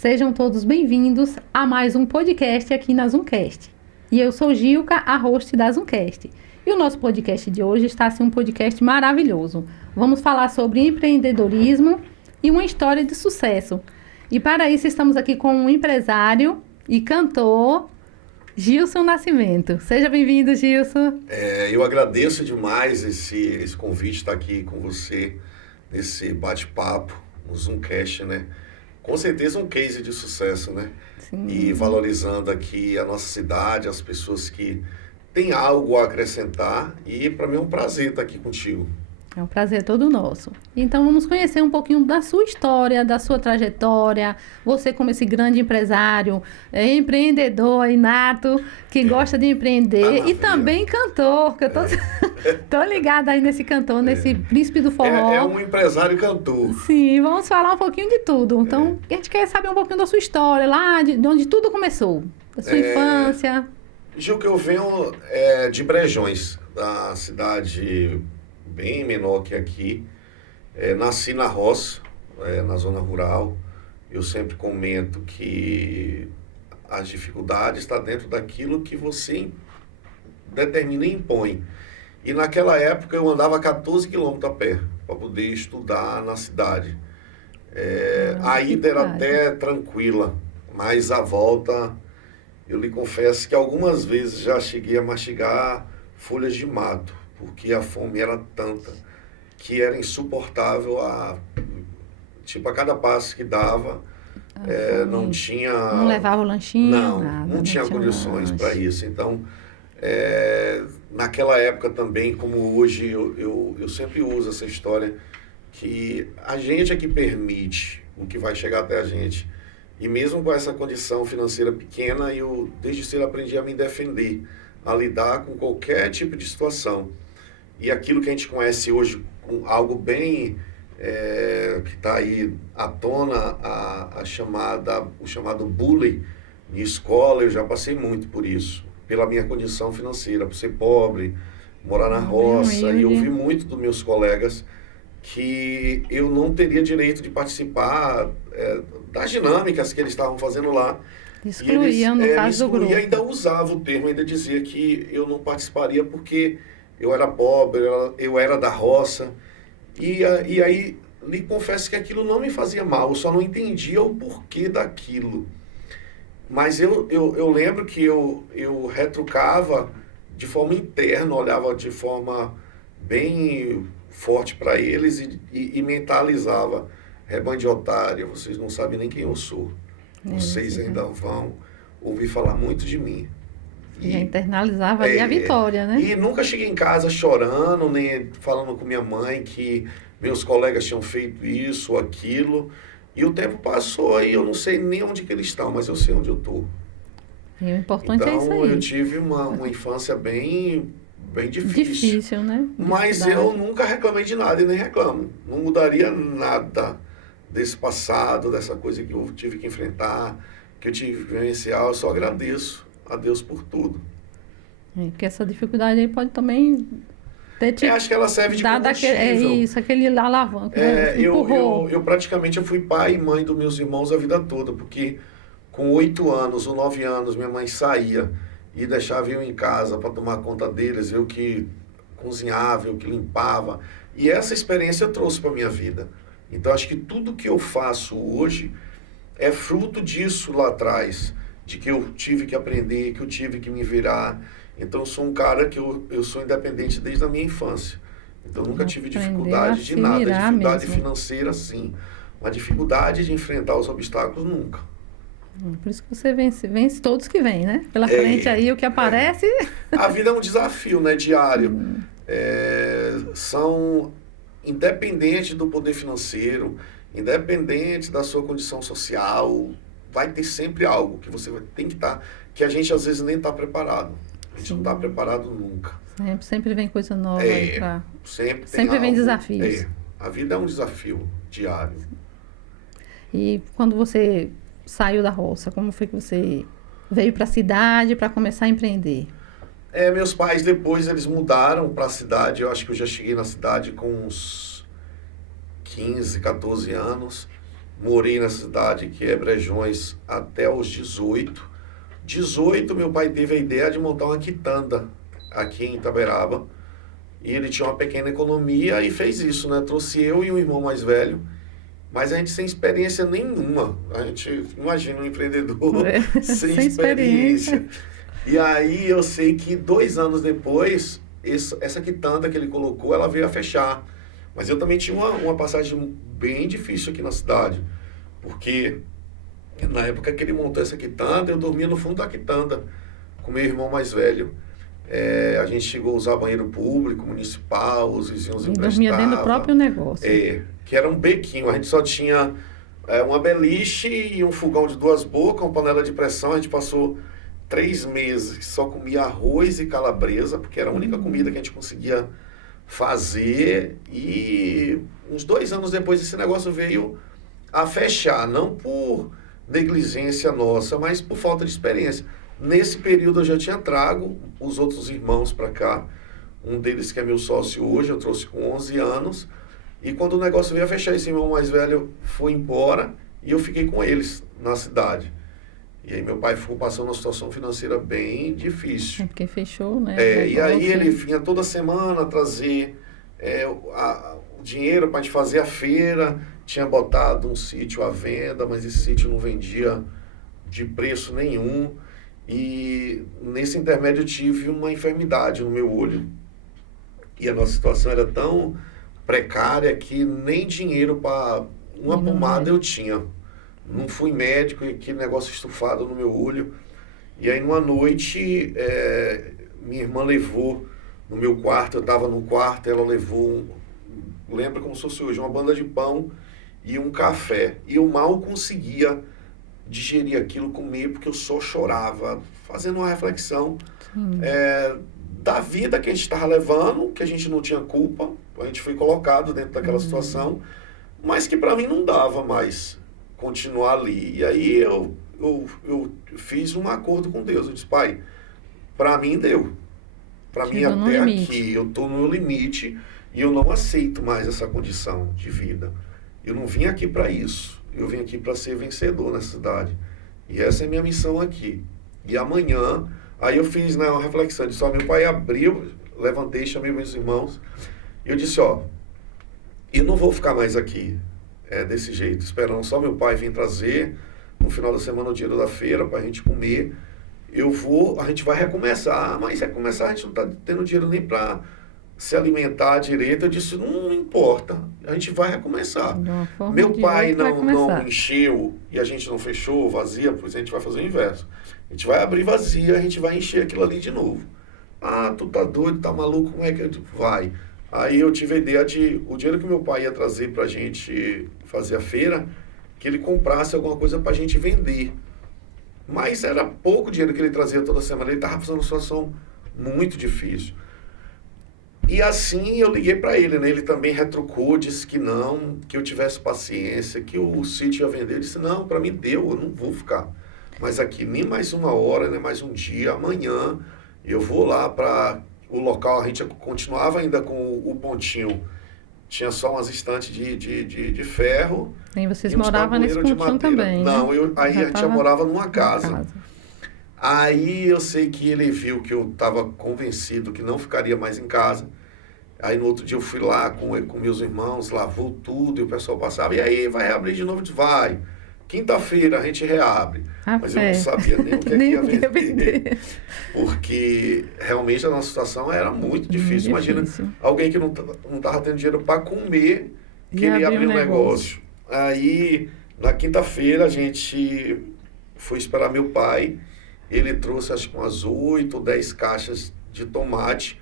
Sejam todos bem-vindos a mais um podcast aqui na Zoomcast. E eu sou Gilca, a host da Zoomcast. E o nosso podcast de hoje está assim um podcast maravilhoso. Vamos falar sobre empreendedorismo e uma história de sucesso. E para isso estamos aqui com um empresário e cantor, Gilson Nascimento. Seja bem-vindo, Gilson. Eu agradeço demais esse convite, estar aqui com você nesse bate-papo, no Zoomcast, né? Com certeza um case de sucesso, né? Sim. E valorizando aqui a nossa cidade, as pessoas que têm algo a acrescentar. E para mim é um prazer estar aqui contigo. É um prazer todo nosso. Então vamos conhecer um pouquinho da sua história, da sua trajetória. Você como esse grande empresário, empreendedor inato, que gosta de empreender e também cantor, que eu tô ligada aí nesse cantor, nesse príncipe do forró. É um empresário cantor. Sim, vamos falar um pouquinho de tudo. Então, a gente quer saber um pouquinho da sua história, lá de onde tudo começou, da sua infância. Gil, que eu venho de Brejões, da cidade bem menor que aqui. Nasci na roça, na zona rural. Eu sempre comento que as dificuldades estão dentro daquilo que você determina e impõe. E naquela época eu andava 14 quilômetros a pé para poder estudar na cidade. A ida era até tranquila, mas a volta, eu lhe confesso que algumas vezes já cheguei a mastigar folhas de mato, porque a fome era tanta que era insuportável. A cada passo que dava, não tinha... Não levava o lanchinho? Não tinha condições para isso. Então, naquela época também, como hoje, eu sempre uso essa história, que a gente é que permite o que vai chegar até a gente. E mesmo com essa condição financeira pequena, eu desde cedo aprendi a me defender, a lidar com qualquer tipo de situação. E aquilo que a gente conhece hoje, com algo bem que está aí à tona, o chamado bullying em escola, eu já passei muito por isso, pela minha condição financeira, por ser pobre, morar na roça, e eu vi muito dos meus colegas que eu não teria direito de participar das dinâmicas que eles estavam fazendo lá. Excluíam, no caso do grupo. E ainda usava o termo, ainda dizia que eu não participaria porque eu era pobre, eu era da roça. E aí, lhe confesso que aquilo não me fazia mal, eu só não entendia o porquê daquilo. Mas eu lembro que eu retrucava de forma interna, olhava de forma bem forte para eles e mentalizava: rebanho de otário, vocês não sabem nem quem eu sou. Vocês ainda vão ouvir falar muito de mim. E internalizava ali a vitória, né? E nunca cheguei em casa chorando, nem falando com minha mãe que meus colegas tinham feito isso ou aquilo. E o tempo passou e eu não sei nem onde que eles estão, mas eu sei onde eu estou. E o importante é isso aí. Então eu tive uma infância bem difícil. Difícil, né? Mas eu nunca reclamei de nada e nem reclamo. Não mudaria nada desse passado, dessa coisa que eu tive que enfrentar, que eu tive que vivenciar. Eu só agradeço a Deus por tudo. Porque essa dificuldade aí pode também ter te acho que ela serve de combustível. Aquele alavanca. Eu praticamente fui pai e mãe dos meus irmãos a vida toda, porque com 8 anos ou 9 anos minha mãe saía e deixava eu em casa para tomar conta deles, eu que cozinhava, eu que limpava. E essa experiência eu trouxe para a minha vida. Então acho que tudo que eu faço hoje é fruto disso lá atrás, de que eu tive que aprender, que eu tive que me virar. Então eu sou um cara que eu sou independente desde a minha infância. Então nunca tive dificuldade de nada, dificuldade financeira sim, mas dificuldade de enfrentar os obstáculos nunca. Por isso que você vence todos que vêm, né? Pela frente aí o que aparece... A vida é um desafio, né, diário. São independente do poder financeiro, independente da sua condição social, vai ter sempre algo que você tem que estar, que a gente às vezes nem está preparado. A gente não está preparado nunca. Sempre vem coisa nova. Sempre vem desafios. A vida é um desafio diário. E quando você saiu da roça, como foi que você veio para a cidade para começar a empreender? Meus pais depois eles mudaram para a cidade. Eu acho que eu já cheguei na cidade com uns 15, 14 anos. morei nessa cidade que é Brejões até os 18. 18, meu pai teve a ideia de montar uma quitanda aqui em Itaberaba. E ele tinha uma pequena economia e fez isso, né? Trouxe eu e um irmão mais velho, mas a gente sem experiência nenhuma. A gente imagina um empreendedor sem experiência. E aí eu sei que 2 anos depois, essa quitanda que ele colocou, ela veio a fechar. Mas eu também tinha uma passagem bem difícil aqui na cidade, porque na época que ele montou essa quitanda, eu dormia no fundo da quitanda com meu irmão mais velho. A gente chegou a usar banheiro público, municipal, os vizinhos emprestavam. Dormia dentro do próprio negócio. Que era um bequinho. A gente só tinha uma beliche e um fogão de 2 bocas, uma panela de pressão. A gente passou 3 meses que só comia arroz e calabresa, porque era a única comida que a gente conseguia fazer. E uns 2 anos depois esse negócio veio a fechar, não por negligência nossa, mas por falta de experiência. Nesse período eu já tinha trago os outros irmãos para cá, um deles que é meu sócio hoje, eu trouxe com 11 anos, e quando o negócio veio a fechar, esse irmão mais velho foi embora e eu fiquei com eles na cidade. E aí meu pai ficou passando uma situação financeira bem difícil. Porque fechou, né? E aí ele vinha toda semana trazer o dinheiro para a gente fazer a feira, tinha botado um sítio à venda, mas esse sítio não vendia de preço nenhum. E nesse intermédio eu tive uma enfermidade no meu olho. E a nossa situação era tão precária que nem dinheiro para uma pomada eu tinha. Não fui médico e aquele negócio estufado no meu olho. E aí numa noite, minha irmã levou no meu quarto, eu estava no quarto, ela levou, lembra como se fosse hoje, uma banda de pão e um café. E eu mal conseguia digerir aquilo, comer, porque eu só chorava, fazendo uma reflexão da vida que a gente estava levando, que a gente não tinha culpa, a gente foi colocado dentro daquela situação, mas que para mim não dava mais continuar ali. E aí eu fiz um acordo com Deus, eu disse, pai, para mim deu, para mim até aqui, eu estou no limite e eu não aceito mais essa condição de vida. Eu não vim aqui para isso. Eu vim aqui para ser vencedor nessa cidade. E essa é a minha missão aqui. E amanhã, aí eu fiz uma reflexão. Disse, meu pai abriu, levantei, chamei meus irmãos. E eu disse, eu não vou ficar mais aqui desse jeito, esperando só meu pai vir trazer no final da semana o dinheiro da feira para a gente comer. A gente vai recomeçar, mas recomeçar a gente não está tendo dinheiro nem para se alimentar direito. Eu disse, não importa, a gente vai recomeçar. Meu pai não encheu e a gente não fechou vazia, pois a gente vai fazer o inverso. A gente vai abrir vazia, a gente vai encher aquilo ali de novo. Tu tá doido, tá maluco, como é que vai? Aí eu tive a ideia de, o dinheiro que meu pai ia trazer pra gente fazer a feira, que ele comprasse alguma coisa pra gente vender. Mas era pouco dinheiro que ele trazia toda semana, ele estava fazendo uma situação muito difícil. E assim eu liguei para ele, né? Ele também retrucou, disse que não, que eu tivesse paciência, que o sítio ia vender. Ele disse, não, para mim deu, eu não vou ficar. Mas aqui nem mais uma hora, nem mais um dia, amanhã eu vou lá para o local, a gente continuava ainda com o pontinho, tinha só umas estantes de ferro. E vocês moravam nesse pontinho também? Não, aí a gente já morava numa casa. Aí eu sei que ele viu que eu estava convencido que não ficaria mais em casa. Aí no outro dia eu fui lá com meus irmãos, lavou tudo e o pessoal passava. E aí, vai reabrir de novo? Vai. Quinta-feira a gente reabre. Mas eu não sabia nem o que ia vender. Porque realmente a nossa situação era muito difícil. Imagina alguém que não estava tendo dinheiro para comer, queria abrir um negócio. Aí, na quinta-feira, a gente foi esperar meu pai. Ele trouxe acho que umas 8 ou 10 caixas de tomate.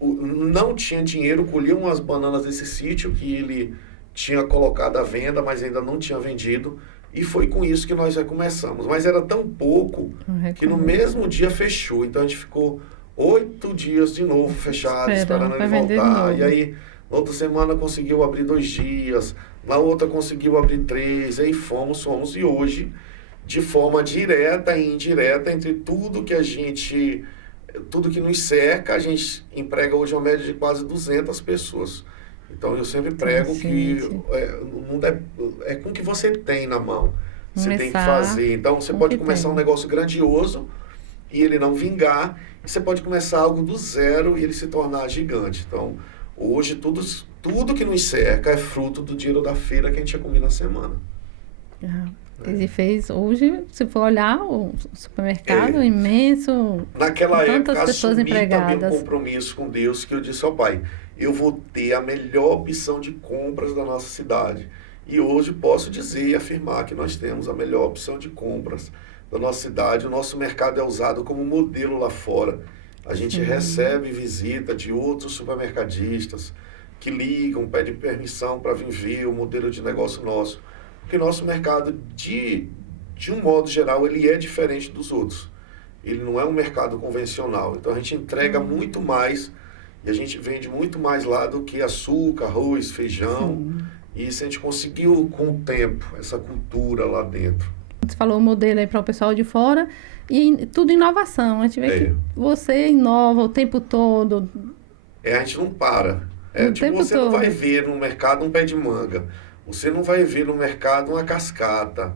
Não tinha dinheiro, colhia umas bananas desse sítio que ele tinha colocado à venda, mas ainda não tinha vendido. E foi com isso que nós recomeçamos. Mas era tão pouco que no mesmo dia fechou. Então a gente ficou 8 dias de novo fechado, esperando ele voltar. E aí, na outra semana conseguiu abrir 2 dias, na outra conseguiu abrir 3, aí fomos. E hoje, de forma direta e indireta, entre tudo que nos cerca, a gente emprega hoje uma média de quase 200 pessoas. Então, eu sempre prego que é com o que você tem na mão. Você tem que Começar fazer. Então, você com o pode que começar tem. um negócio grandioso e ele não vingar. E você pode começar algo do zero e ele se tornar gigante. Então, hoje, tudo que nos cerca é fruto do dinheiro da feira que a gente ia comer na semana. Ele fez, hoje, se for olhar, o supermercado imenso, Naquela com época, tantas pessoas assumi também um empregadas. compromisso com Deus, que eu disse, ó Pai, eu vou ter a melhor opção de compras da nossa cidade. E hoje posso dizer e afirmar que nós temos a melhor opção de compras da nossa cidade. O nosso mercado é usado como modelo lá fora. A gente recebe visita de outros supermercadistas que ligam, pedem permissão para vir ver o modelo de negócio nosso. Porque nosso mercado, de um modo geral, ele é diferente dos outros. Ele não é um mercado convencional. Então, a gente entrega muito mais e a gente vende muito mais lá do que açúcar, arroz, feijão. Sim. E isso a gente conseguiu, com o tempo, essa cultura lá dentro. Você falou o modelo aí para o pessoal de fora e tudo inovação. A gente vê que você inova o tempo todo. A gente não para. O tempo você não todo. vai ver no mercado um pé de manga. Você não vai ver no mercado uma cascata.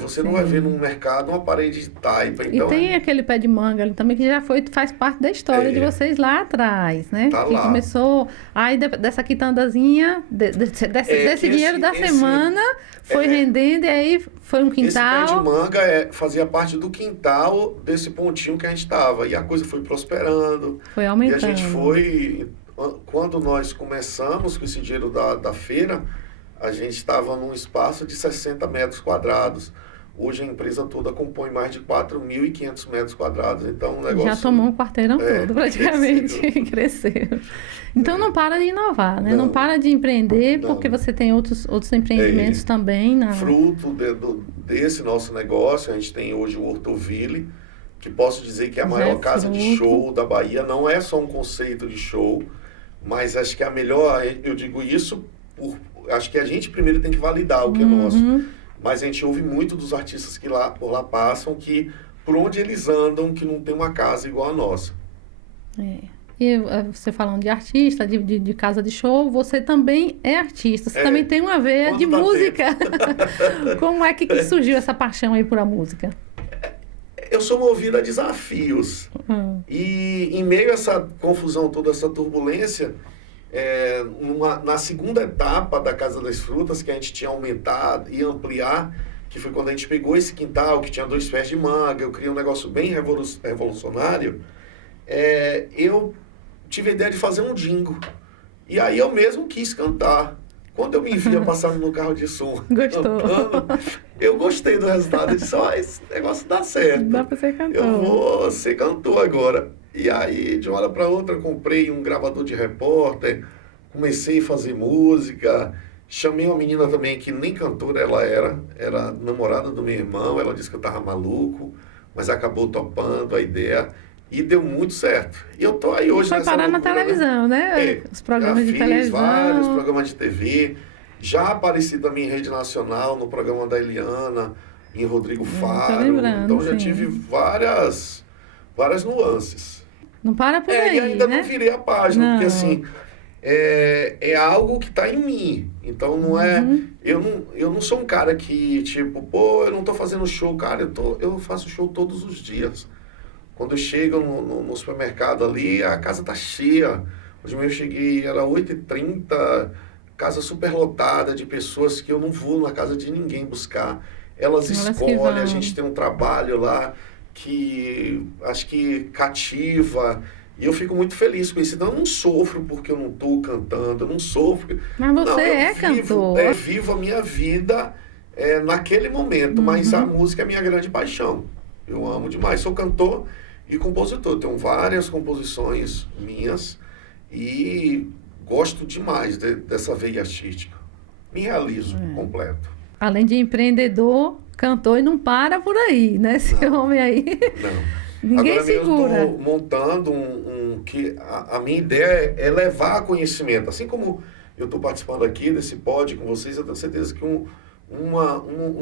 Você não vai ver no mercado uma parede de taipa. Então, e tem aquele pé de manga ali também que já faz parte da história de vocês lá atrás, né? Tá que lá. Começou, aí dessa quitandazinha, desse dinheiro da semana, foi rendendo e aí foi um quintal. Esse pé de manga fazia parte do quintal desse pontinho que a gente estava. E a coisa foi prosperando. Foi aumentando. E a gente foi... Quando nós começamos com esse dinheiro da feira, a gente estava num espaço de 60 metros quadrados. Hoje a empresa toda compõe mais de 4.500 metros quadrados. Então, o negócio... Já tomou um quarteirão todo, praticamente. Cresceu. Então, não para de inovar, né? Não para de empreender, porque você tem outros empreendimentos também. Fruto desse nosso negócio, a gente tem hoje o Hortoville, que posso dizer que é a maior casa de show da Bahia. Não é só um conceito de show, mas acho que é a melhor... Eu digo isso acho que a gente primeiro tem que validar o que é nosso. Mas a gente ouve muito dos artistas que por lá passam, que por onde eles andam, que não tem uma casa igual a nossa. E você falando de artista, de casa de show, você também é artista. Você também tem uma veia de música. Como é que surgiu essa paixão aí por a música? Eu sou movido a desafios. E em meio a essa confusão toda, essa turbulência... na segunda etapa da Casa das Frutas, que a gente tinha aumentado e ampliar, que foi quando a gente pegou esse quintal, que tinha 2 pés de manga, eu criei um negócio bem revolucionário, eu tive a ideia de fazer um jingle. E aí eu mesmo quis cantar. Quando eu me via passando no carro de som cantando, eu gostei do resultado. Eu disse, esse negócio dá certo. Dá pra ser cantor. Eu vou ser cantor agora. E aí, de uma hora para outra, comprei um gravador de repórter, comecei a fazer música, chamei uma menina também que nem cantora ela era namorada do meu irmão, ela disse que eu estava maluco, mas acabou topando a ideia e deu muito certo. E eu tô aí hoje foi nessa parar loucura, na televisão, né? Os programas de televisão. Fiz vários programas de TV, já apareci também em rede nacional, no programa da Eliana, em Rodrigo Faro, então já tive várias não para por aí, e ainda né? não virei a página, porque assim, é algo que está em mim. Então não eu não sou um cara que, tipo, eu não estou fazendo show, cara, eu faço show todos os dias. Quando eu chego no supermercado ali, a casa tá cheia. Hoje mesmo eu cheguei, era 8h30, casa super lotada de pessoas que eu não vou na casa de ninguém buscar. Elas escolhem, a gente tem um trabalho lá que acho que cativa, e eu fico muito feliz com isso. Então, eu não sofro porque eu não estou cantando, eu não sofro. Mas você cantor. Vivo a minha vida naquele momento, mas a música é a minha grande paixão. Eu amo demais, sou cantor e compositor. Tenho várias composições minhas e gosto demais dessa veia artística. Me realizo completo. Além de empreendedor, cantor, e não para por aí, né? Esse homem aí. Não. Ninguém Agora segura. Eu estou montando que a minha ideia é levar conhecimento. Assim como eu estou participando aqui desse pod com vocês, eu tenho certeza que um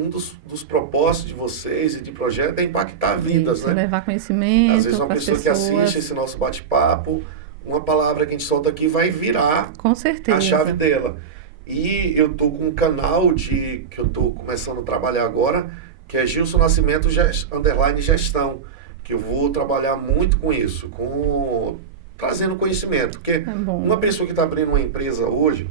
dos propósitos de vocês e de projeto é impactar vidas, né? Levar conhecimento. Às vezes uma pessoa que assiste esse nosso bate-papo, uma palavra que a gente solta aqui vai virar com certeza a chave dela. E eu tô com um canal que eu tô começando a trabalhar agora, que é Gilson Nascimento _ Gestão, que eu vou trabalhar muito com isso, trazendo conhecimento. Porque uma pessoa que está abrindo uma empresa hoje,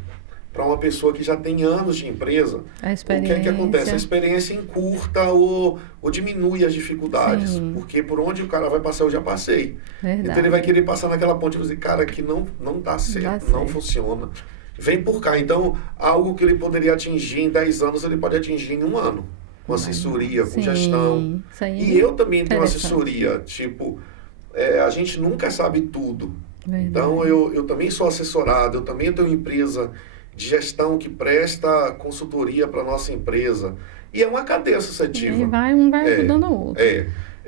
para uma pessoa que já tem anos de empresa, o que é que acontece? A experiência encurta ou diminui as dificuldades. Sim. Porque por onde o cara vai passar, eu já passei. Verdade. Então ele vai querer passar naquela ponte e dizer, cara, aqui não dá certo, não funciona. Vem por cá. Então, algo que ele poderia atingir em 10 anos, ele pode atingir em 1 ano. Com assessoria, com gestão. E eu também tenho assessoria. Tipo, a gente nunca sabe tudo. Verdade. Então, eu também sou assessorado, eu também tenho empresa de gestão que presta consultoria para nossa empresa. E é uma cadeia associativa. E um vai ajudando o outro.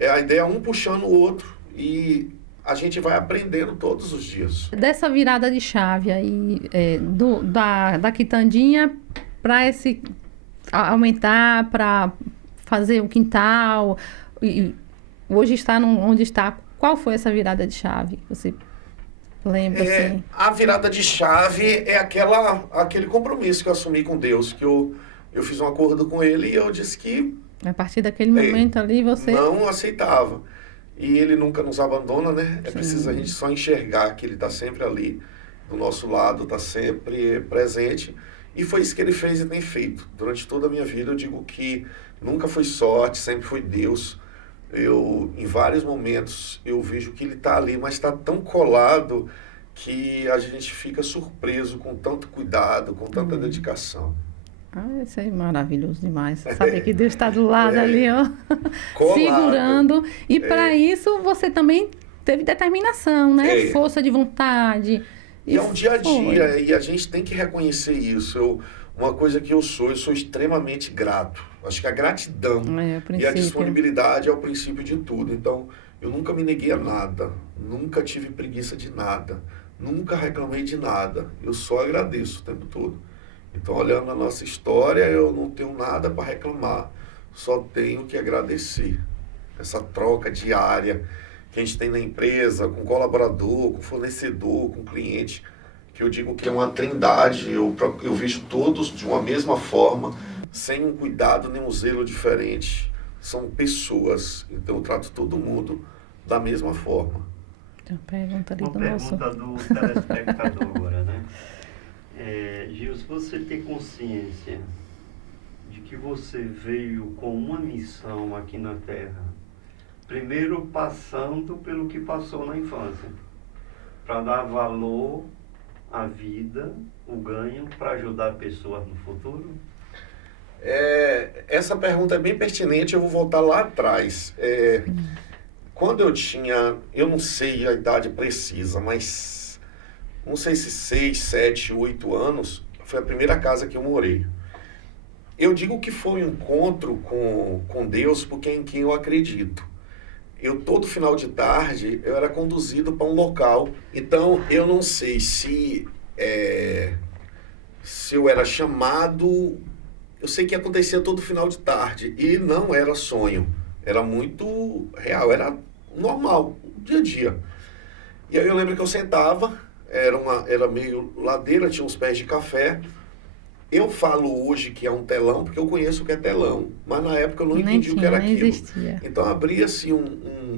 A ideia é um puxando o outro e a gente vai aprendendo todos os dias. Dessa virada de chave aí, da quitandinha para aumentar, para fazer o quintal, e hoje está onde está. Qual foi essa virada de chave? Você lembra, assim? A virada de chave é aquele compromisso que eu assumi com Deus, que eu fiz um acordo com ele e eu disse que... A partir daquele momento ali você... Não aceitava. E ele nunca nos abandona, né? É preciso a gente só enxergar que ele está sempre ali, do nosso lado, está sempre presente. E foi isso que ele fez e tem feito. Durante toda a minha vida eu digo que nunca foi sorte, sempre foi Deus. Em vários momentos, eu vejo que ele está ali, mas está tão colado que a gente fica surpreso com tanto cuidado, com tanta dedicação. Isso é maravilhoso demais. Saber que Deus está do lado ali, ó, segurando. E para isso você também teve determinação, né? Força de vontade. E é um dia a dia, e a gente tem que reconhecer isso. Uma coisa que eu sou extremamente grato. Acho que a gratidão e a disponibilidade é o princípio de tudo. Então, eu nunca me neguei a nada, nunca tive preguiça de nada, nunca reclamei de nada. Eu só agradeço o tempo todo. Então, olhando a nossa história, eu não tenho nada para reclamar, só tenho que agradecer. Essa troca diária que a gente tem na empresa, com colaborador, com fornecedor, com cliente, que eu digo que é uma trindade, eu vejo todos de uma mesma forma, sem um cuidado nem um zelo diferente. São pessoas, então eu trato todo mundo da mesma forma. Uma pergunta do telespectador agora, né? Gil, se você tem consciência de que você veio com uma missão aqui na Terra, primeiro passando pelo que passou na infância, para dar valor à vida, o ganho, para ajudar pessoas no futuro? Essa pergunta é bem pertinente, eu vou voltar lá atrás. Quando eu não sei a idade precisa, mas não sei se 6, 7, 8 anos, foi a primeira casa que eu morei. Eu digo que foi um encontro com Deus, porque é em quem eu acredito. Todo final de tarde, eu era conduzido para um local. Então, eu não sei se eu era chamado. Eu sei que acontecia todo final de tarde. E não era sonho. Era muito real. Era normal, dia a dia. E aí eu lembro que eu sentava. Era meio ladeira, tinha uns pés de café. Eu falo hoje que é um telão, porque eu conheço o que é telão. Mas na época eu não entendi o que era aquilo. Existia. Então abria-se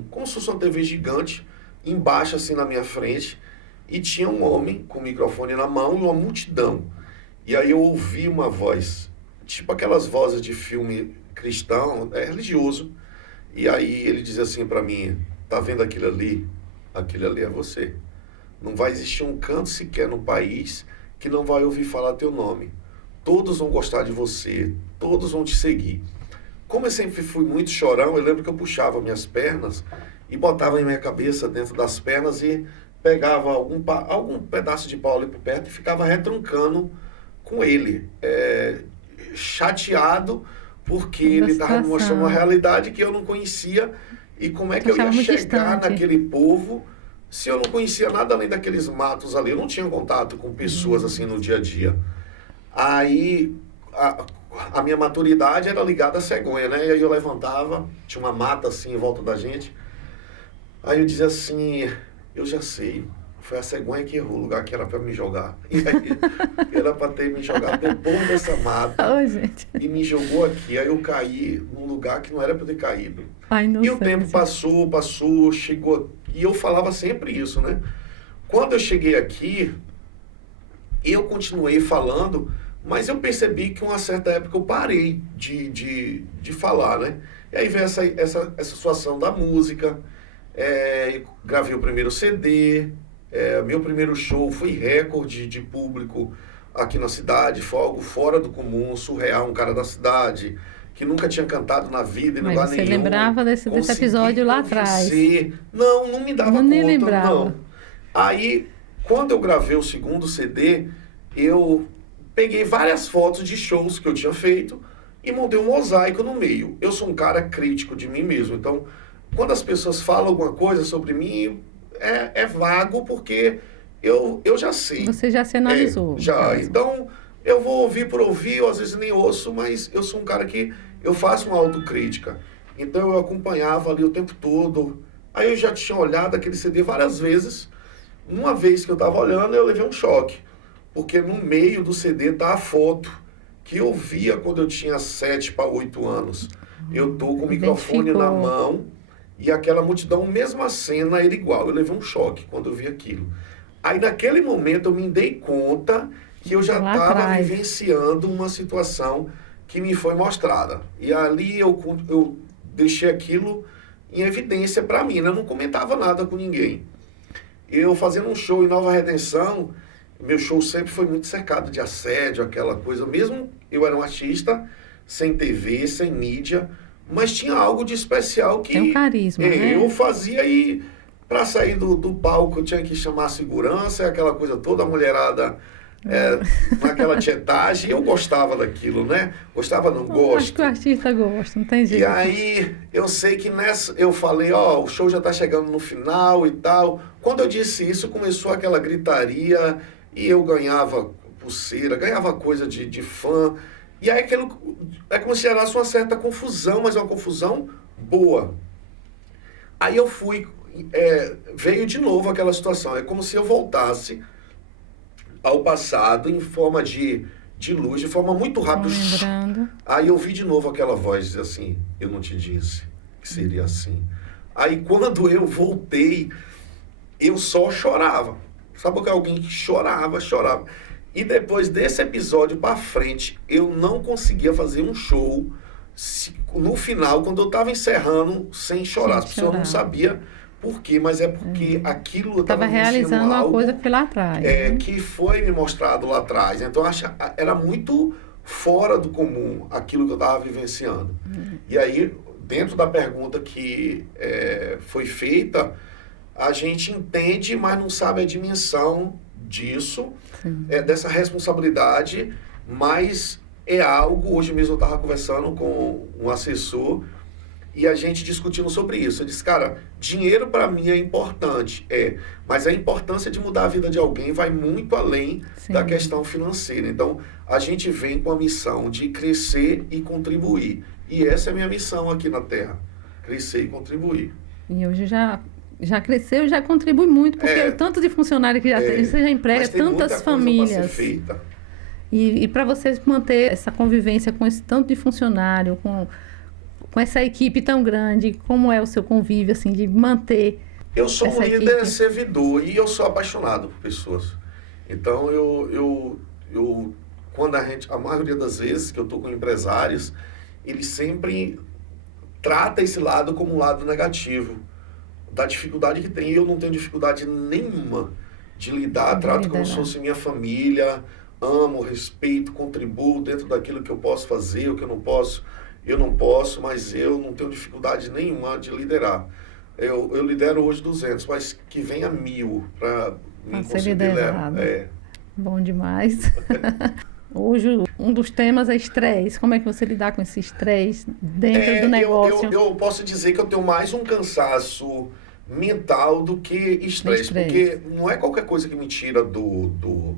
como se fosse uma TV gigante, embaixo assim na minha frente, e tinha um homem com o microfone na mão e uma multidão. E aí eu ouvi uma voz, tipo aquelas vozes de filme cristão, religioso. E aí ele dizia assim para mim, tá vendo aquilo ali? Aquilo ali é você. Não vai existir um canto sequer no país que não vai ouvir falar teu nome. Todos vão gostar de você, todos vão te seguir. Como eu sempre fui muito chorão, eu lembro que eu puxava minhas pernas e botava em minha cabeça dentro das pernas e pegava algum pedaço de pau ali por perto e ficava retroncando com ele. Chateado porque ele estava me mostrando uma realidade que eu não conhecia e como é que eu ia chegar naquele povo se eu não conhecia nada além daqueles matos ali. Eu não tinha contato com pessoas assim no dia a dia. Aí a minha maturidade era ligada à cegonha, né? E aí eu levantava, tinha uma mata assim em volta da gente. Aí eu dizia assim, eu já sei, foi a cegonha que errou o lugar que era para me jogar. E aí, era para ter me jogado depois dessa mata. Oh, gente. E me jogou aqui. Aí eu caí num lugar que não era para ter caído. Ai, não E sei, o tempo passou, chegou. E eu falava sempre isso, né? Quando eu cheguei aqui, eu continuei falando, mas eu percebi que uma certa época eu parei de falar, né? E aí veio essa situação da música, gravei o primeiro CD, meu primeiro show foi recorde de público aqui na cidade, foi algo fora do comum, surreal, um cara da cidade, que nunca tinha cantado na vida em lugar nenhum. Mas você lembrava desse episódio lá atrás? Não me dava conta, nem lembrava. Não. Aí, quando eu gravei o segundo CD, eu peguei várias fotos de shows que eu tinha feito e montei um mosaico no meio. Eu sou um cara crítico de mim mesmo, então, quando as pessoas falam alguma coisa sobre mim, é vago porque eu já sei. Você já se analisou. Já. Então, eu vou ouvir por ouvir, eu às vezes nem ouço, mas eu sou um cara que eu faço uma autocrítica. Então, eu acompanhava ali o tempo todo. Aí eu já tinha olhado aquele CD várias vezes. Uma vez que eu estava olhando, eu levei um choque. Porque no meio do CD tá a foto que eu via quando eu tinha 7 para 8 anos. Eu tô com o microfone na mão e aquela multidão, mesma cena, era igual. Eu levei um choque quando eu vi aquilo. Aí naquele momento eu me dei conta que eu já estava vivenciando uma situação que me foi mostrada. E ali eu deixei aquilo em evidência para mim, né? Eu não comentava nada com ninguém. Eu fazendo um show em Nova Redenção, meu show sempre foi muito cercado de assédio, aquela coisa. Mesmo eu era um artista, sem TV, sem mídia, mas tinha algo de especial que... Tem um carisma, né? Eu fazia e para sair do palco eu tinha que chamar a segurança, aquela coisa toda, a mulherada naquela tietagem. Eu gostava daquilo, né? Gostava, não gosto. Acho que o artista gosta, não tem jeito. E aí, eu sei que nessa, eu falei, o show já tá chegando no final e tal. Quando eu disse isso, começou aquela gritaria e eu ganhava pulseira, ganhava coisa de fã. E aí aquilo é como se gerasse uma certa confusão, mas uma confusão boa. Aí eu fui, veio de novo aquela situação. É como se eu voltasse ao passado em forma de luz, de forma muito rápida. Lembrando. Aí eu vi de novo aquela voz dizer assim, eu não te disse que seria assim. Aí quando eu voltei, eu só chorava. Sabe porque alguém que chorava. E depois desse episódio pra frente, eu não conseguia fazer um show no final, quando eu tava encerrando, sem chorar. As pessoas não sabiam por quê, mas é porque aquilo eu estava realizando uma coisa que foi lá atrás. Que foi me mostrado lá atrás. Então, era muito fora do comum aquilo que eu estava vivenciando. E aí, dentro da pergunta que foi feita, a gente entende, mas não sabe a dimensão disso, dessa responsabilidade, mas é algo, hoje mesmo eu estava conversando com um assessor, e a gente discutindo sobre isso. Eu disse, cara, dinheiro para mim é importante, mas a importância de mudar a vida de alguém vai muito além da questão financeira. Então, a gente vem com a missão de crescer e contribuir. E essa é a minha missão aqui na Terra, crescer e contribuir. E hoje já cresceu e já contribui muito, porque o tanto de funcionário que já tem, você já emprega tantas famílias. Pra ser feita. E para vocês manter essa convivência com esse tanto de funcionário, com essa equipe tão grande, como é o seu convívio, assim, de manter Eu sou um líder servidor e eu sou apaixonado por pessoas. Então, eu quando a maioria das vezes que eu estou com empresários, eles sempre tratam esse lado como um lado negativo, da dificuldade que tem. E eu não tenho dificuldade nenhuma de lidar, trato como se fosse minha família, amo, respeito, contribuo dentro daquilo que eu posso fazer, o que eu não posso, mas eu não tenho dificuldade nenhuma de liderar. Eu lidero hoje 200, mas que venha 1000 para mim conseguir liderar. Bom demais. Hoje, um dos temas é estresse. Como é que você lidar com esse estresse dentro do negócio? Eu posso dizer que eu tenho mais um cansaço mental do que estresse, porque não é qualquer coisa que me tira do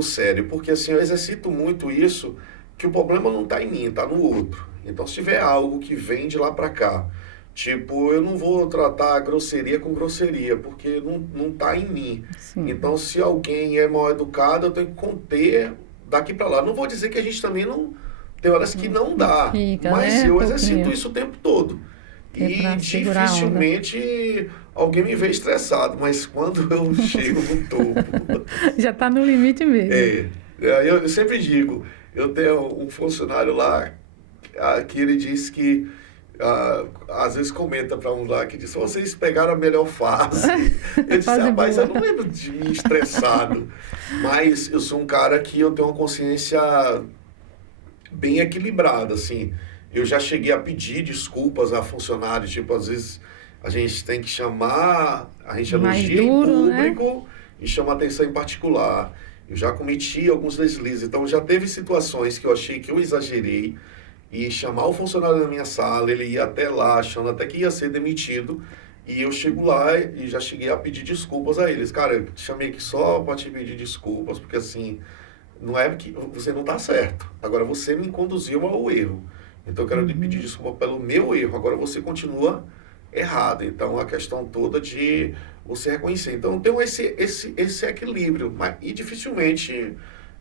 sério, porque assim, eu exercito muito isso, que o problema não está em mim, está no outro. Então, se tiver algo que vem de lá para cá, Tipo, eu não vou tratar a grosseria com grosseria, porque não tá em mim. Sim. Então, se alguém é mal educado, eu tenho que conter daqui para lá. Não vou dizer que a gente também não... Tem horas que não dá, Fica, mas né? eu exercito isso o tempo todo. Pra E segurar a onda. dificilmente alguém me vê estressado, mas quando eu chego no topo... Já tá no limite mesmo. Eu sempre digo, eu tenho um funcionário lá que ele diz que às vezes comenta para um lá que diz, vocês pegaram a melhor fase. Eu disse, Fase rapaz, boa. eu não lembro de mim estressado, mas eu sou um cara que eu tenho uma consciência bem equilibrada, assim. Eu já cheguei a pedir desculpas a funcionários, tipo, às vezes a gente tem que chamar, a gente Mais elogia duro, em público e chama atenção em particular. Eu já cometi alguns deslizes, então já teve situações que eu achei que eu exagerei e chamar o funcionário da minha sala, ele ia até lá, achando até que ia ser demitido, e eu chego lá e já cheguei a pedir desculpas a eles. Cara, eu te chamei aqui só para te pedir desculpas, porque assim, não é que você não está certo. Agora você me conduziu ao erro. Então eu quero lhe pedir desculpa pelo meu erro. Agora você continua errado. Então a questão toda de você reconhecer. Então tem esse equilíbrio. E dificilmente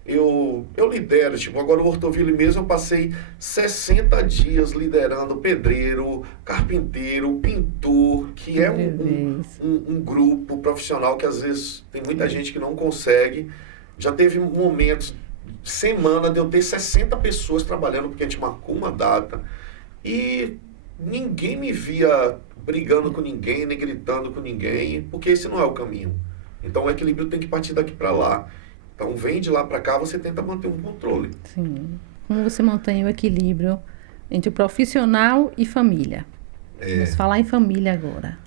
eu lidero. Tipo, agora o Hortoville mesmo eu passei 60 dias liderando pedreiro, carpinteiro, pintor, que é um grupo profissional que às vezes tem muita gente que não consegue. Já teve momentos, semana de eu ter 60 pessoas trabalhando, porque a gente marcou uma data e ninguém me via brigando com ninguém, nem gritando com ninguém, porque esse não é o caminho. Então o equilíbrio tem que partir daqui para lá. Então vem de lá para cá, você tenta manter um controle. Sim. Como você mantém o equilíbrio entre o profissional e família? Vamos falar em família agora.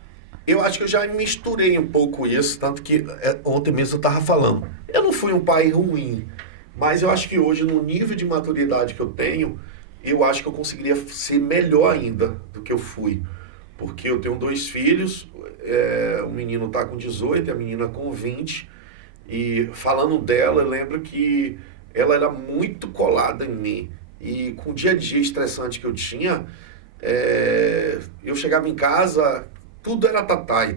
Eu acho que eu já misturei um pouco isso, tanto que ontem mesmo eu estava falando. Eu não fui um pai ruim, mas eu acho que hoje, no nível de maturidade que eu tenho, eu acho que eu conseguiria ser melhor ainda do que eu fui. Porque eu tenho 2 filhos, o menino está com 18 e a menina com 20. E falando dela, eu lembro que ela era muito colada em mim. E com o dia a dia estressante que eu tinha, eu chegava em casa... Tudo era tatai,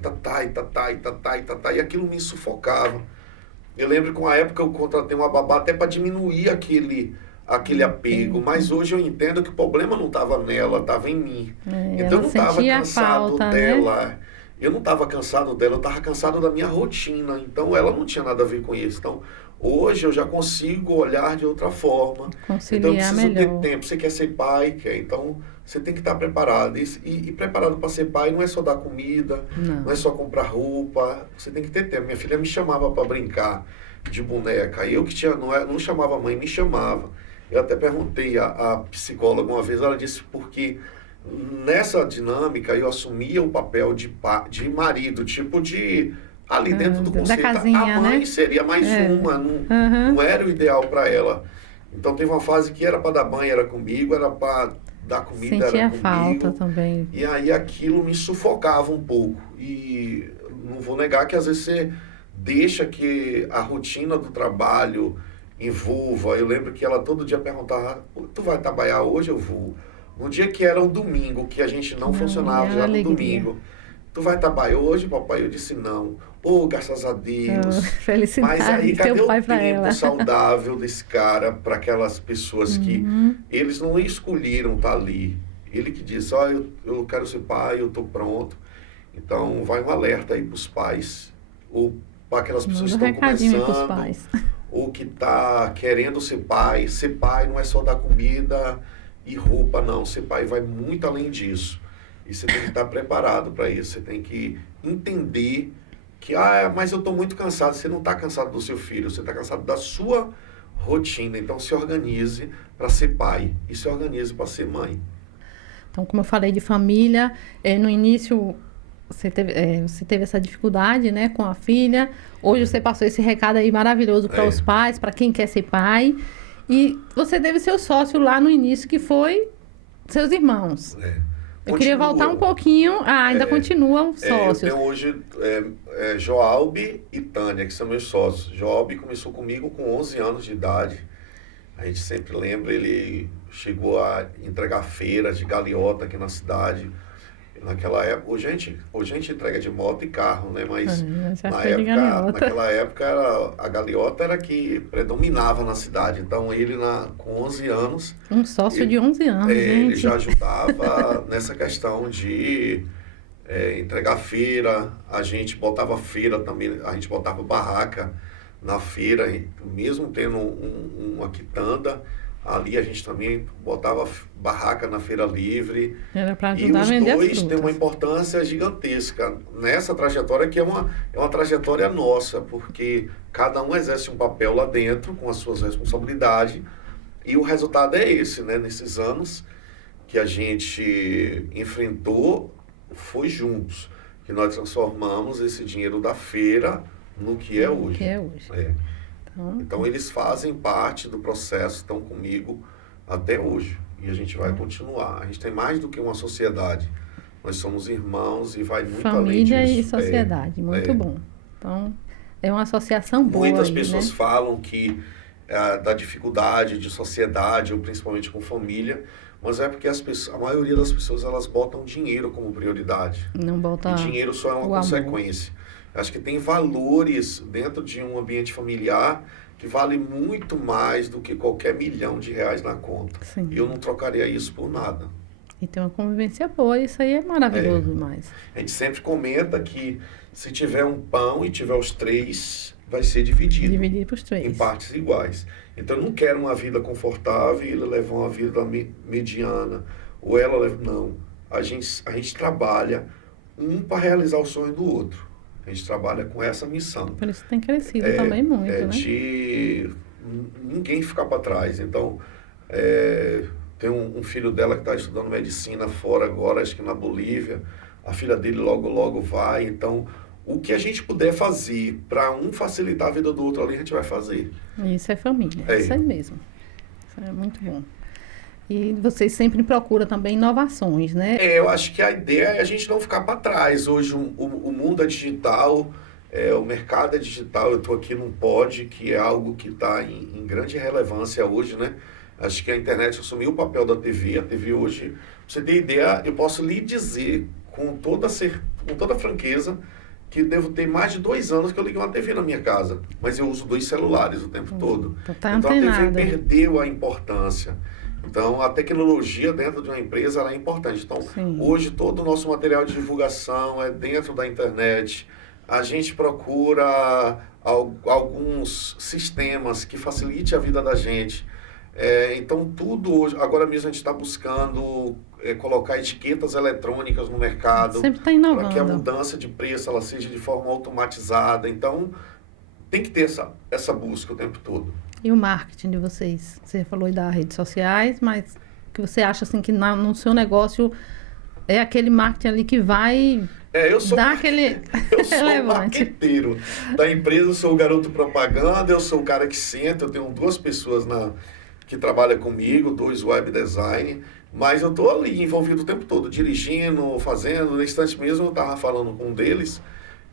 e aquilo me sufocava. Eu lembro que uma época eu contratei uma babá até para diminuir aquele apego, mas hoje eu entendo que o problema não estava nela, estava em mim. Então eu não estava cansado dela. Né? Eu não estava cansado dela, eu estava cansado da minha rotina. Então ela não tinha nada a ver com isso. Então hoje eu já consigo olhar de outra forma. Conciliar então eu preciso melhor. ter tempo. Você quer ser pai, quer. Então você tem que estar preparado. E preparado para ser pai não é só dar comida, não é só comprar roupa. Você tem que ter tempo. Minha filha me chamava para brincar de boneca. Eu que tinha, não chamava a mãe, me chamava. Eu até perguntei a psicóloga uma vez, ela disse porque nessa dinâmica eu assumia o papel de marido, tipo de... Ali dentro do conceito, casinha, a mãe, né? seria mais uma, não era o ideal para ela. Então teve uma fase que era para dar banho, era comigo, era para dar comida, Sentia era comigo. falta também. E aí aquilo me sufocava um pouco. E não vou negar que às vezes você deixa que a rotina do trabalho envolva. Eu lembro que ela todo dia perguntava, tu vai trabalhar hoje? Eu vou. No dia que era um domingo, que a gente não funcionava, já no domingo. Tu vai trabalhar hoje, papai? Eu disse não. Graças a Deus. Felicidade. Mas aí, cadê teu pai o tempo ela? saudável desse cara para aquelas pessoas que eles não escolheram estar ali? Ele que disse, eu quero ser pai, eu estou pronto. Então, vai um alerta aí para os pais, ou para aquelas pessoas que estão começando, ou que está querendo ser pai. Ser pai não é só dar comida e roupa, não. Ser pai vai muito além disso. E você tem que estar preparado para isso. Você tem que entender que, mas eu estou muito cansado. Você não está cansado do seu filho, você está cansado da sua rotina. Então, se organize para ser pai e se organize para ser mãe. Então, como eu falei de família, no início você teve essa dificuldade, né, com a filha. Hoje você passou esse recado aí maravilhoso para os pais, para quem quer ser pai. E você teve seu sócio lá no início, que foi seus irmãos. Eu queria voltar um pouquinho. Ainda continuam sócios. Eu tenho hoje Joalbe e Tânia, que são meus sócios. Joalbe começou comigo com 11 anos de idade. A gente sempre lembra, ele chegou a entregar feiras de galiota aqui na cidade. Naquela época, hoje a gente entrega de moto e carro, né? Mas naquela época a galeota era que predominava na cidade. Então ele com 11 anos... Um sócio de 11 anos, gente. Ele já ajudava nessa questão de entregar feira. A gente botava feira também, a gente botava barraca na feira, mesmo tendo uma quitanda. Ali a gente também botava barraca na feira livre. Era para ajudar a vender as E os frutas. dois têm uma importância gigantesca nessa trajetória, que é uma trajetória nossa, porque cada um exerce um papel lá dentro com as suas responsabilidades. E o resultado é esse, né? Nesses anos que a gente enfrentou, foi juntos. Que nós transformamos esse dinheiro da feira no que é hoje. Que é hoje. Então, eles fazem parte do processo, estão comigo até hoje. E a gente vai continuar. A gente tem mais do que uma sociedade. Nós somos irmãos e vai muito além disso. Família e sociedade, muito bom. Então, é uma associação boa. Muitas aí, pessoas né? falam que da dificuldade de sociedade, ou principalmente com família, mas é porque a maioria das pessoas, elas botam dinheiro como prioridade. Não botam. E dinheiro só é uma consequência. Acho que tem valores dentro de um ambiente familiar que vale muito mais do que qualquer milhão de reais na conta. Sim. E eu não trocaria isso por nada. E tem uma convivência boa, isso aí é maravilhoso demais. A gente sempre comenta que se tiver um pão e tiver os 3, vai ser dividido. Dividir para os 3. Em partes iguais. Então eu não quero uma vida confortável e ele levar uma vida mediana. Ou ela leva... Não. A gente trabalha para realizar o sonho do outro. A gente trabalha com essa missão. Por isso tem crescido também muito, né? De ninguém ficar para trás. Então, tem um filho dela que está estudando medicina fora agora, acho que na Bolívia. A filha dele logo vai. Então, o que a gente puder fazer para um facilitar a vida do outro ali, a gente vai fazer. Isso é família, isso aí mesmo. Isso é muito bom. E vocês sempre procuram também inovações, né? Eu acho que a ideia é a gente não ficar para trás. Hoje o mundo é digital, o mercado é digital. Eu estou aqui num pod, que é algo que está em grande relevância hoje, né? Acho que a internet assumiu o papel da TV. A TV hoje, pra você ter ideia, eu posso lhe dizer com toda franqueza que devo ter mais de 2 anos que eu liguei uma TV na minha casa. Mas eu uso 2 celulares o tempo todo. Tá então a TV perdeu a importância. Então, a tecnologia dentro de uma empresa ela é importante. Então, hoje, todo o nosso material de divulgação é dentro da internet. A gente procura alguns sistemas que facilitem a vida da gente. Então, tudo hoje... Agora mesmo, a gente está buscando colocar etiquetas eletrônicas no mercado. Sempre está inovando. Para que a mudança de preço ela seja de forma automatizada. Então, tem que ter essa busca o tempo todo. E o marketing de vocês? Você falou aí das redes sociais, mas que você acha assim que no seu negócio é aquele marketing ali que vai dar aquele eu sou marqueteiro da empresa, eu sou o garoto propaganda, eu sou o cara que senta, eu tenho 2 pessoas que trabalham comigo, 2 web design, mas eu estou ali envolvido o tempo todo, dirigindo, fazendo. No instante mesmo eu estava falando com um deles,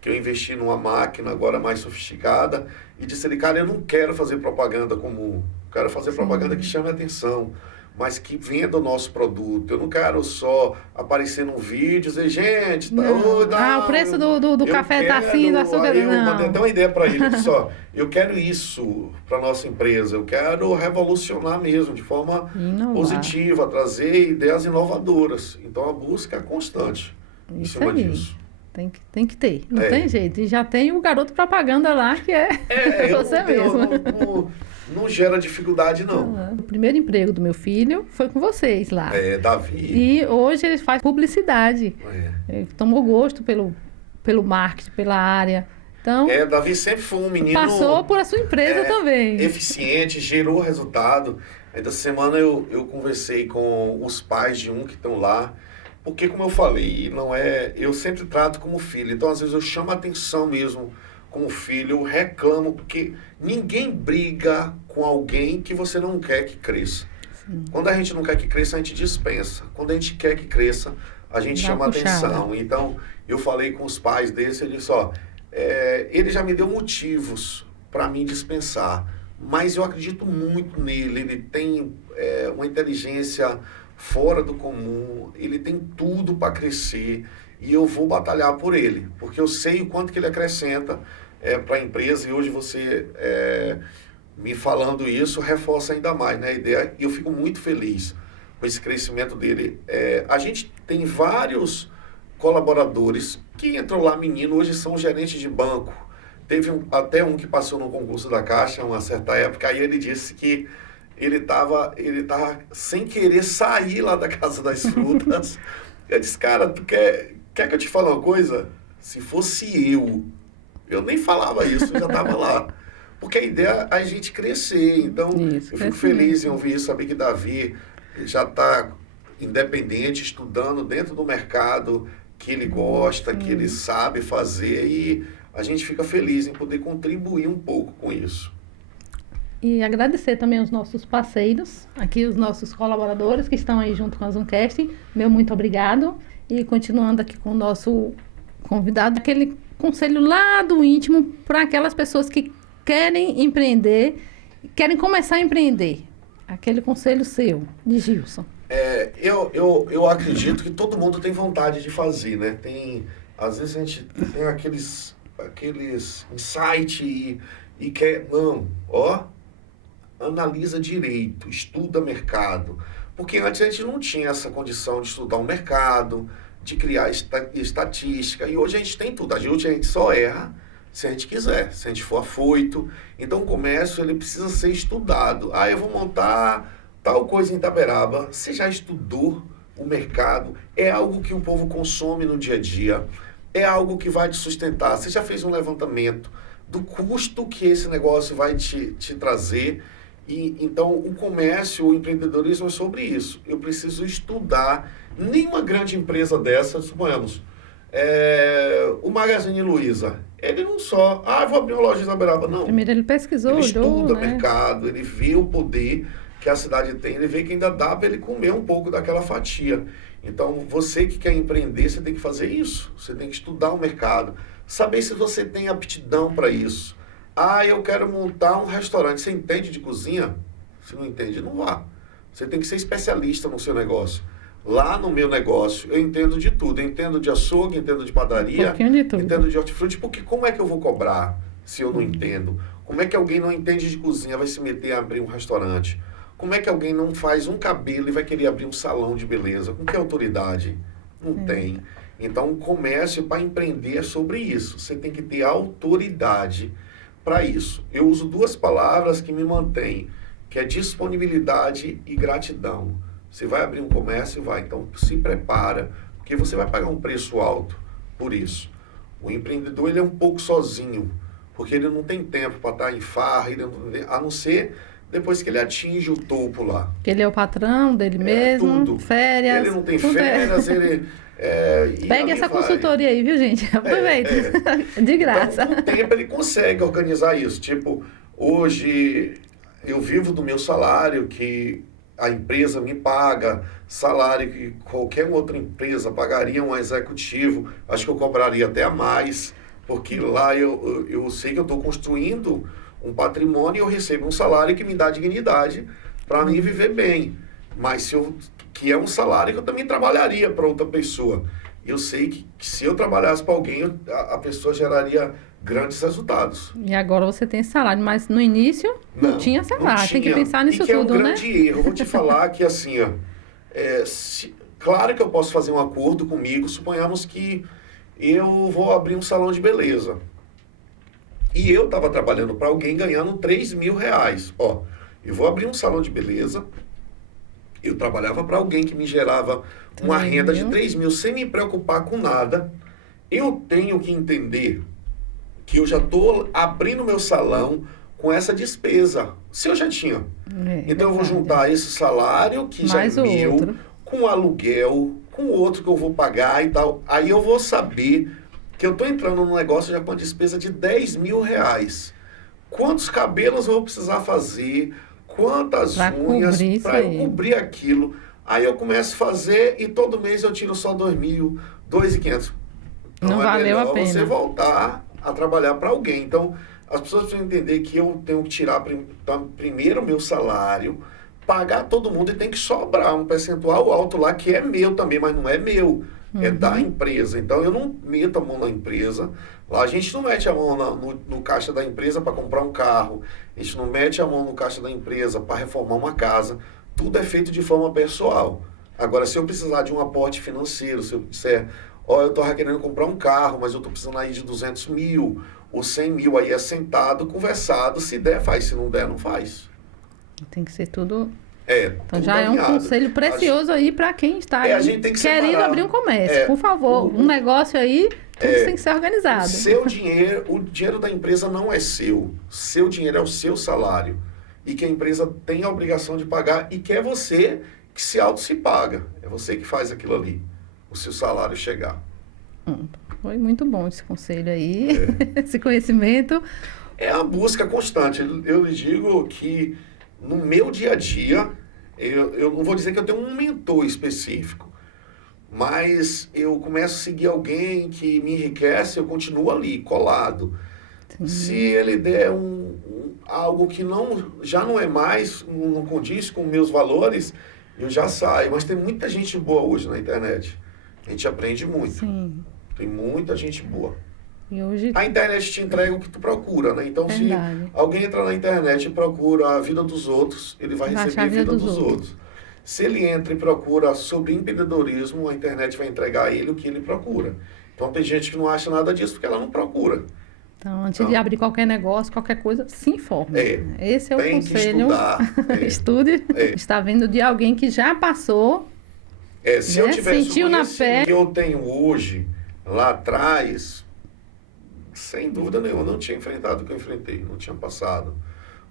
que eu investi numa máquina agora mais sofisticada, e disse ele, cara, eu não quero fazer propaganda comum, quero fazer propaganda que chame atenção, mas que venda o nosso produto. Eu não quero só aparecer num vídeo e dizer, gente, o preço do café está assim, do açúcar. Eu mandei até uma ideia para ele, eu disse, eu quero isso para nossa empresa, eu quero revolucionar mesmo, de forma positiva, trazer ideias inovadoras. Então a busca é constante em cima disso. Tem que ter, não tem jeito. E já tem o garoto propaganda lá, que é você mesmo. Não gera dificuldade, não. O primeiro emprego do meu filho foi com vocês lá. Davi. E hoje ele faz publicidade. Ele tomou gosto pelo marketing, pela área. Então, Davi sempre foi um menino... Passou por a sua empresa também. Eficiente, gerou resultado. Essa semana eu conversei com os pais de um que estão lá. Porque, como eu falei, eu sempre trato como filho. Então, às vezes, eu chamo a atenção mesmo como filho, eu reclamo, porque ninguém briga com alguém que você não quer que cresça. Sim. Quando a gente não quer que cresça, a gente dispensa. Quando a gente quer que cresça, a gente chama atenção. Então, eu falei com os pais desse, ele disse, ele já me deu motivos para mim dispensar, mas eu acredito muito nele. Ele tem uma inteligência fora do comum, ele tem tudo para crescer e eu vou batalhar por ele, porque eu sei o quanto que ele acrescenta para a empresa, e hoje você me falando isso reforça ainda mais, né, a ideia, e eu fico muito feliz com esse crescimento dele. A gente tem vários colaboradores que entrou lá menino, hoje são gerentes de banco. Teve até um que passou no concurso da Caixa, uma certa época, aí ele disse que ele tava sem querer sair lá da Casa das Frutas. Eu disse, cara, tu quer que eu te fale uma coisa? Se fosse eu nem falava isso, eu já estava lá. Porque a ideia é a gente crescer. Então, eu fico feliz em ouvir isso, saber que Davi já está independente, estudando dentro do mercado que ele gosta, que ele sabe fazer, e a gente fica feliz em poder contribuir um pouco com isso. E agradecer também os nossos parceiros, aqui os nossos colaboradores que estão aí junto com a Zoomcast. Meu muito obrigado. E continuando aqui com o nosso convidado, aquele conselho lá do íntimo para aquelas pessoas que querem empreender, querem começar a empreender. Aquele conselho seu, de Gilson. Eu acredito que todo mundo tem vontade de fazer, né? Às vezes a gente tem aqueles insights e quer... Não, analisa direito, estuda mercado. Porque antes a gente não tinha essa condição de estudar o mercado, de criar estatística. E hoje a gente tem tudo. Hoje a gente só erra se a gente quiser, se a gente for afoito. Então o comércio ele precisa ser estudado. Eu vou montar tal coisa em Itaberaba. Você já estudou o mercado? É algo que o povo consome no dia a dia. É algo que vai te sustentar. Você já fez um levantamento do custo que esse negócio vai te trazer? Então, o comércio, o empreendedorismo é sobre isso. Eu preciso estudar. Nenhuma grande empresa dessa, suponhamos, o Magazine Luiza, ele não só, vou abrir uma loja em Itaberaba, não. Primeiro ele pesquisou, ele estuda o mercado, ele vê o poder que a cidade tem, ele vê que ainda dá para ele comer um pouco daquela fatia. Então, você que quer empreender, você tem que fazer isso. Você tem que estudar o mercado, saber se você tem aptidão para isso. Eu quero montar um restaurante. Você entende de cozinha? Se não entende, não vá. Você tem que ser especialista no seu negócio. Lá no meu negócio, eu entendo de tudo. Eu entendo de açougue, entendo de padaria, entendo de hortifruti. Porque como é que eu vou cobrar se eu não entendo? Como é que alguém não entende de cozinha vai se meter a abrir um restaurante? Como é que alguém não faz um cabelo e vai querer abrir um salão de beleza? Com que autoridade? Não tem. Então, o comércio para empreender é sobre isso. Você tem que ter autoridade para isso. Eu uso duas palavras que me mantêm, que é disponibilidade e gratidão. Você vai abrir um comércio, então se prepara, porque você vai pagar um preço alto por isso. O empreendedor ele é um pouco sozinho, porque ele não tem tempo para estar em farra, a não ser depois que ele atinge o topo lá. Que ele é o patrão dele mesmo, tudo. Férias. Ele não tem férias, ele... Pegue essa consultoria aí, viu, gente? Aproveita. De graça. Então, com o tempo ele consegue organizar isso. Tipo, hoje eu vivo do meu salário, que a empresa me paga, salário que qualquer outra empresa pagaria um executivo. Acho que eu cobraria até a mais, porque lá eu sei que eu estou construindo um patrimônio e eu recebo um salário que me dá dignidade para mim viver bem. Mas que é um salário que eu também trabalharia para outra pessoa. Eu sei que se eu trabalhasse para alguém, a pessoa geraria grandes resultados. E agora você tem salário, mas no início não tinha salário. Não tinha. Tem que pensar nisso tudo, né? É um grande erro. Eu vou te falar que assim, claro que eu posso fazer um acordo comigo, suponhamos que eu vou abrir um salão de beleza. E eu estava trabalhando para alguém ganhando R$3.000. Eu vou abrir um salão de beleza. Eu trabalhava para alguém que me gerava uma renda de R$3.000 sem me preocupar com nada. Eu tenho que entender que eu já estou abrindo meu salão com essa despesa. Se eu já tinha. Então eu vou juntar esse salário, que mais já é meu, com o aluguel, com o outro que eu vou pagar e tal. Aí eu vou saber que eu estou entrando num negócio já com uma despesa de R$10.000. Quantos cabelos eu vou precisar fazer? Quantas unhas para eu cobrir aquilo? Aí eu começo a fazer e todo mês eu tiro só R$2.000, R$2.500. Então não valeu a pena. Você voltar a trabalhar para alguém. Então, as pessoas precisam entender que eu tenho que tirar primeiro o meu salário pagar todo mundo e tem que sobrar um percentual alto lá que é meu também, mas não é meu. É da empresa. Então, eu não meto a mão na empresa. Lá a gente não mete a mão no caixa da empresa para comprar um carro. A gente não mete a mão no caixa da empresa para reformar uma casa. Tudo é feito de forma pessoal. Agora, se eu precisar de um aporte financeiro, se eu disser, ó, eu estou querendo comprar um carro, mas eu estou precisando aí de 200 mil ou 100 mil, aí é sentado, conversado. Se der, faz. Se não der, não faz. Tem que ser tudo... Então tudo já é um alinhado. Conselho precioso aí para quem está a gente tem que querendo separar. abrir um comércio. Por favor, um negócio aí, tudo tem que ser organizado. O dinheiro da empresa não é seu. Seu dinheiro é o seu salário. E que a empresa tem a obrigação de pagar e que é você que se paga. É você que faz aquilo ali, o seu salário chegar. Foi muito bom esse conselho aí, esse conhecimento. É a busca constante. Eu lhe digo que no meu dia a dia, eu não vou dizer que eu tenho um mentor específico, mas eu começo a seguir alguém que me enriquece, eu continuo ali, colado. Sim. Se ele der algo que já não é mais, não condiz com meus valores, eu já saio. Mas tem muita gente boa hoje na internet. A gente aprende muito. Sim. Tem muita gente boa. E hoje... A internet te entrega o que tu procura, né? Então, se alguém entra na internet e procura a vida dos outros, ele vai receber a vida dos outros. Se ele entra e procura sobre empreendedorismo, a internet vai entregar a ele o que ele procura. Então, tem gente que não acha nada disso porque ela não procura. Então, antes de abrir qualquer negócio, qualquer coisa, se informe. Esse é o conselho. Que estudar. Estude. Está vindo de alguém que já passou, se eu tivesse o que eu tenho hoje, lá atrás... Sem dúvida nenhuma, não tinha enfrentado o que eu enfrentei, não tinha passado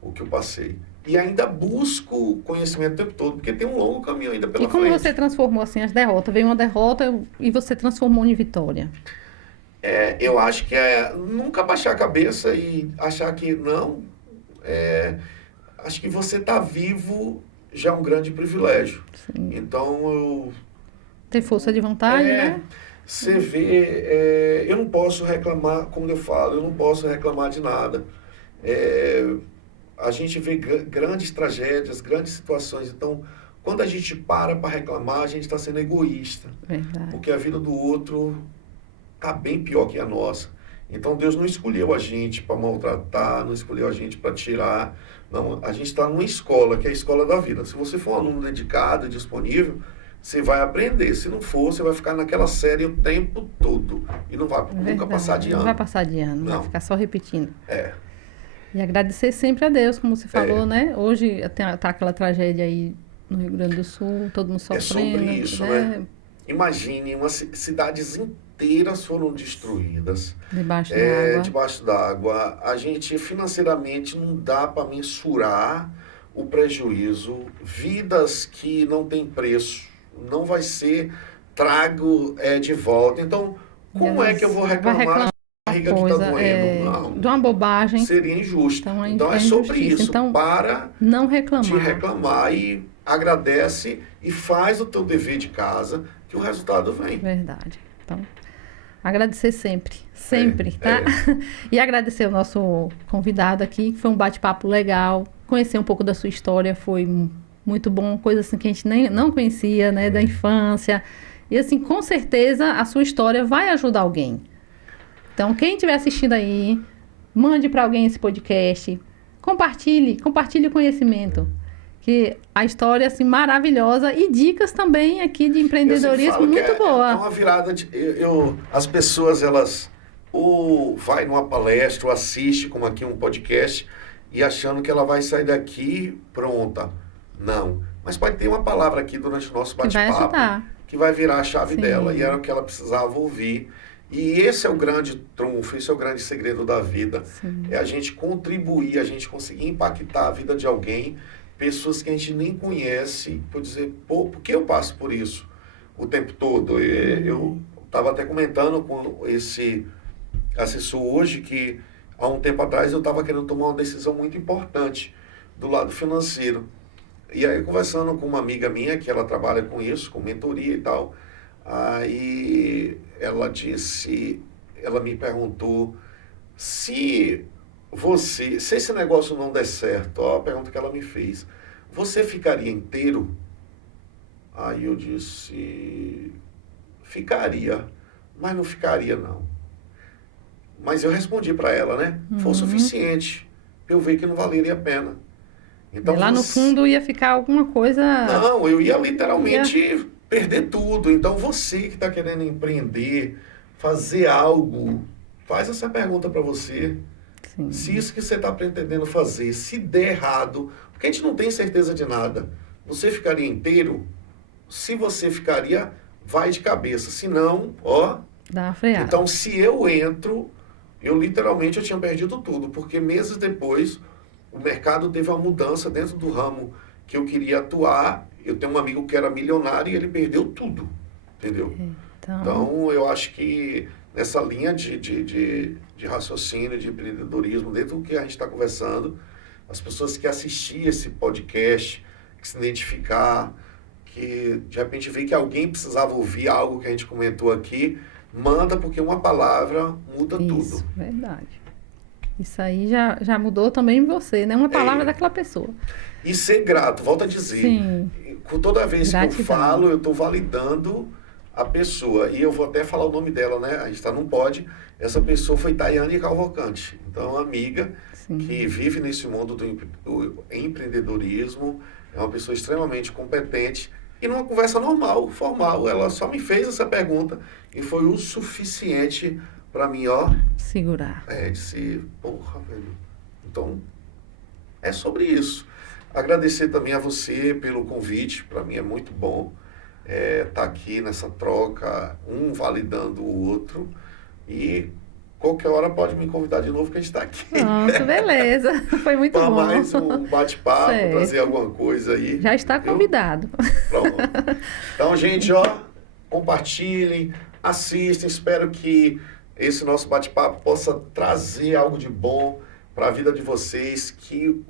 o que eu passei. E ainda busco conhecimento o tempo todo, porque tem um longo caminho ainda pela frente. E como você transformou assim as derrotas? Veio uma derrota e você transformou em vitória? Eu acho que nunca baixar a cabeça e achar que não. Acho que você estar vivo já é um grande privilégio. Sim. Então, ter força de vontade, né? Você vê, eu não posso reclamar, como eu falo, eu não posso reclamar de nada. A gente vê grandes tragédias, grandes situações. Então, quando a gente para reclamar, a gente está sendo egoísta. Verdade. Porque a vida do outro está bem pior que a nossa. Então, Deus não escolheu a gente para maltratar, não escolheu a gente para tirar. Não, a gente está numa escola, que é a escola da vida. Se você for um aluno dedicado e disponível, você vai aprender. Se não for, você vai ficar naquela série o tempo todo. E não vai nunca passar de ano. Não vai passar de ano, vai ficar só repetindo. E E agradecer sempre a Deus, como você falou, né? Hoje tá aquela tragédia aí no Rio Grande do Sul, todo mundo sofrendo. É sobre isso, né? Imagine, cidades inteiras foram destruídas. Debaixo d'água. Debaixo d'água. A gente, financeiramente, não dá para mensurar o prejuízo. Vidas que não têm preço. Não vai ser trago de volta. Então, como é que eu vou reclamar? Barriga que está doendo. Não. De uma bobagem. Seria injusto. Então é sobre isso. Então, para não reclamar. de reclamar e agradece e faz o teu dever de casa que o resultado vem. Verdade. Então, agradecer sempre. Sempre, tá? E agradecer o nosso convidado aqui, que foi um bate-papo legal. Conhecer um pouco da sua história foi muito bom. Coisa assim que a gente nem não conhecia, né? Da infância. E assim, com certeza, a sua história vai ajudar alguém. Então, quem estiver assistindo aí, mande para alguém esse podcast, compartilhe o conhecimento, que a história assim maravilhosa e dicas também aqui de empreendedorismo muito boa. É uma virada as pessoas elas ou vai numa palestra ou assiste como aqui um podcast e achando que ela vai sair daqui pronta. Não, mas pode ter uma palavra aqui durante o nosso bate-papo que vai virar a chave dela e era o que ela precisava ouvir. E esse é o grande trunfo, esse é o grande segredo da vida. Sim. É a gente contribuir, a gente conseguir impactar a vida de alguém, pessoas que a gente nem conhece, por dizer, por que eu passo por isso o tempo todo? Eu estava até comentando com esse assessor hoje que há um tempo atrás eu estava querendo tomar uma decisão muito importante do lado financeiro. E aí, conversando com uma amiga minha, que ela trabalha com isso, com mentoria e tal, aí ela me perguntou se esse negócio não der certo, a pergunta que ela me fez, você ficaria inteiro? Aí eu disse, ficaria, mas não ficaria não. Mas eu respondi para ela, né? Foi o suficiente para eu ver que não valeria a pena. Então, lá no fundo ia ficar alguma coisa... Não, eu ia literalmente perder tudo. Então você que está querendo empreender, fazer algo, faz essa pergunta para você. Sim. Se isso que você está pretendendo fazer, se der errado, porque a gente não tem certeza de nada. Você ficaria inteiro? Se você ficaria, vai de cabeça. Se não, ó... Dá uma freada. Então, se eu entro, eu literalmente tinha perdido tudo. Porque meses depois, o mercado teve uma mudança dentro do ramo que eu queria atuar. Eu tenho um amigo que era milionário e ele perdeu tudo. Entendeu? Então eu acho que nessa linha de raciocínio, de empreendedorismo, dentro do que a gente está conversando, as pessoas que assistiam esse podcast, que se identificar, que de repente vê que alguém precisava ouvir algo que a gente comentou aqui, manda, porque uma palavra muda Isso, tudo. Verdade. Isso aí já mudou também você, né? Uma palavra daquela pessoa. E ser grato, volto a dizer. Sim. Toda vez Gratidão. que eu falo, eu estou validando a pessoa. E eu vou até falar o nome dela, né? A gente tá, não pode. Essa pessoa foi Tayane Cavalcante. Então, uma amiga que vive nesse mundo do empreendedorismo. É uma pessoa extremamente competente. E numa conversa normal, formal, ela só me fez essa pergunta e foi o suficiente para mim, ó... Segurar. Disse, porra, velho. Então, é sobre isso. Agradecer também a você pelo convite, para mim é muito bom estar aqui nessa troca, um validando o outro, e qualquer hora pode me convidar de novo que a gente está aqui. Pronto, beleza. Foi muito pra bom. Mais um bate-papo, trazer alguma coisa aí. Já está convidado. Pronto. Então, gente, ó, compartilhem, assistam, espero que esse nosso bate-papo possa trazer algo de bom para a vida de vocês, que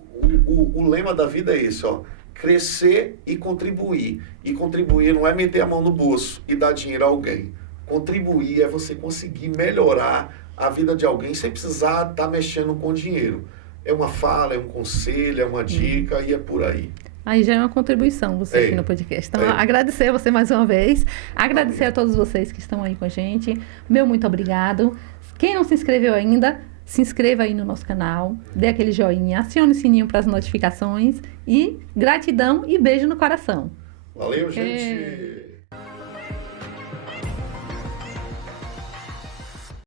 o lema da vida é esse, ó, crescer e contribuir. E contribuir não é meter a mão no bolso e dar dinheiro a alguém. Contribuir é você conseguir melhorar a vida de alguém sem precisar estar mexendo com dinheiro. É uma fala, é um conselho, é uma dica e é por aí. Aí já é uma contribuição você aqui no podcast. Então, agradecer você mais uma vez. Agradecer a todos vocês que estão aí com a gente. Meu muito obrigado. Quem não se inscreveu ainda, se inscreva aí no nosso canal. Dê aquele joinha, acione o sininho para as notificações. E gratidão e beijo no coração. Valeu, gente!